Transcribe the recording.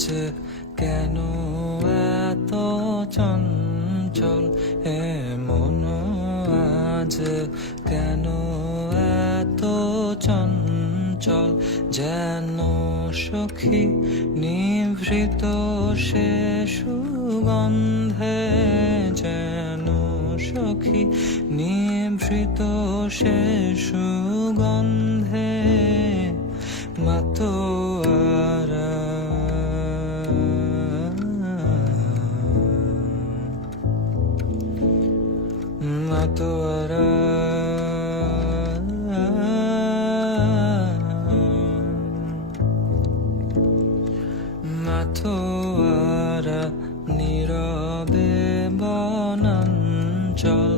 আজ কেন এত চঞ্চল এ মন, আজ কেন এত চঞ্চল, যেন সখী নিভৃত সে সুগন্ধে, যেন সখী নিভৃত সে সুগন্ধে মাতোয়ারা মাতোয়ারা মাতোয়ারা নীরবে বনাঞ্চল